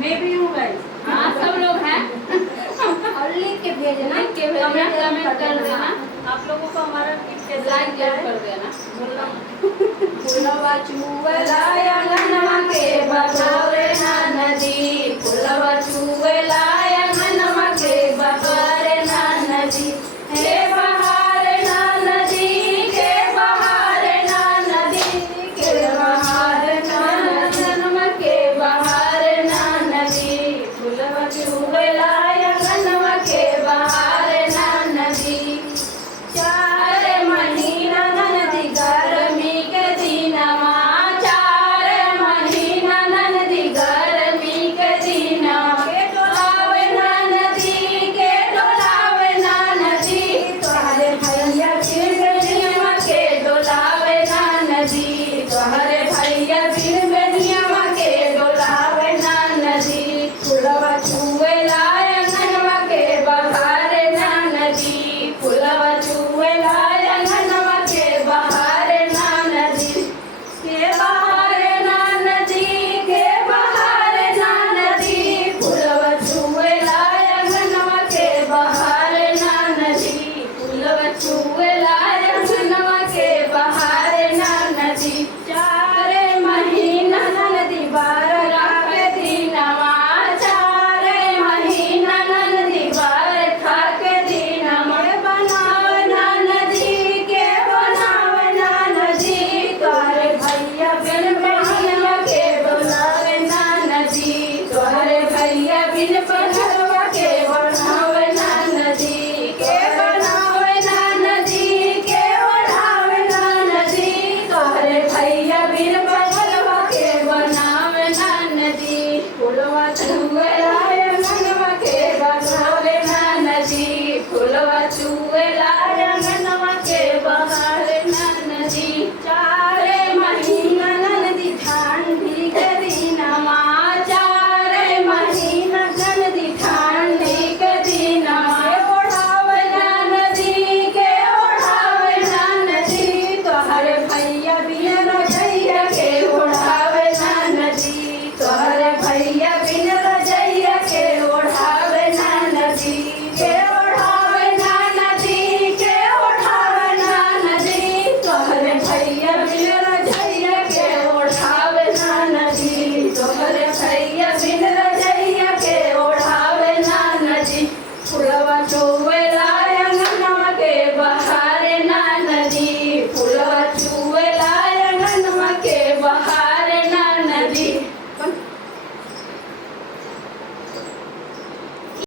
मैं भी हूँ गाइस। हाँ सब लोग हैं। और लिख के भेजना, कमेंट कर देना। आप लोगों को हमारा पिक्चर लाइक जरूर कर देना। बोलना फुलवा चुवेला अंगनवा के बहारे ना नदी, फुलवा चुवेला अंगनवा के बहारे ना नदी, हे बहारे ना नदी के बहारे ना नदी के बहारे ना अंगनवा के बहारे ना नदी, फुलवा चुवेला अंगनवा के बहारे ना नदी। चार महीना ननदी गर्मी के दिनवा, चार महीना ननदी गर्मी के दिनवा, के डोलावे ना नदी, के डोलावे ना नदी, तोहरे भैया बिन बेनियमा के डोलावे ना नदी, तोहरे भैया बिन बेनियमा के डोलावे ना नदी, फुलवा चुवेला अंगनवा के बहारे ना नदी, फुलवा चुवेला अंगनवा के बहारे ना नदी, के बहारे ना नदी, के बहारे ना नदी, फुलवा चुवेला अंगनवा के बहारे ना नदी, फुलवा चुवेला अंगनवा के बहारे ना नदी। चार महीना नदी बारह के दिनवा, चार महीना नदी बारह के दिनवा, बनावे ना नदी के बनावे ना नदी, तोहरे भैया बिन बहनवा के बनावे ना नदी, तोहरे भैया बिन बहनवा के बनावे ना नदी, के बनावे ना नदी, के बनावे ना नदी, तोहरे भैया बिन बहनवा के बनावे ना नदी, फुलवा चुवेला अंगनवा के बहारे ना नदी, फुलवा चुवेला अंगनवा के बहारे ना नदी। चार महीना नदी ठंडी के दिनवा, चार महीना नदी ठंडी के दिनवा, ओढ़ावे ना नदी के ओढ़ावे ना नदी, तोहरे भैया भी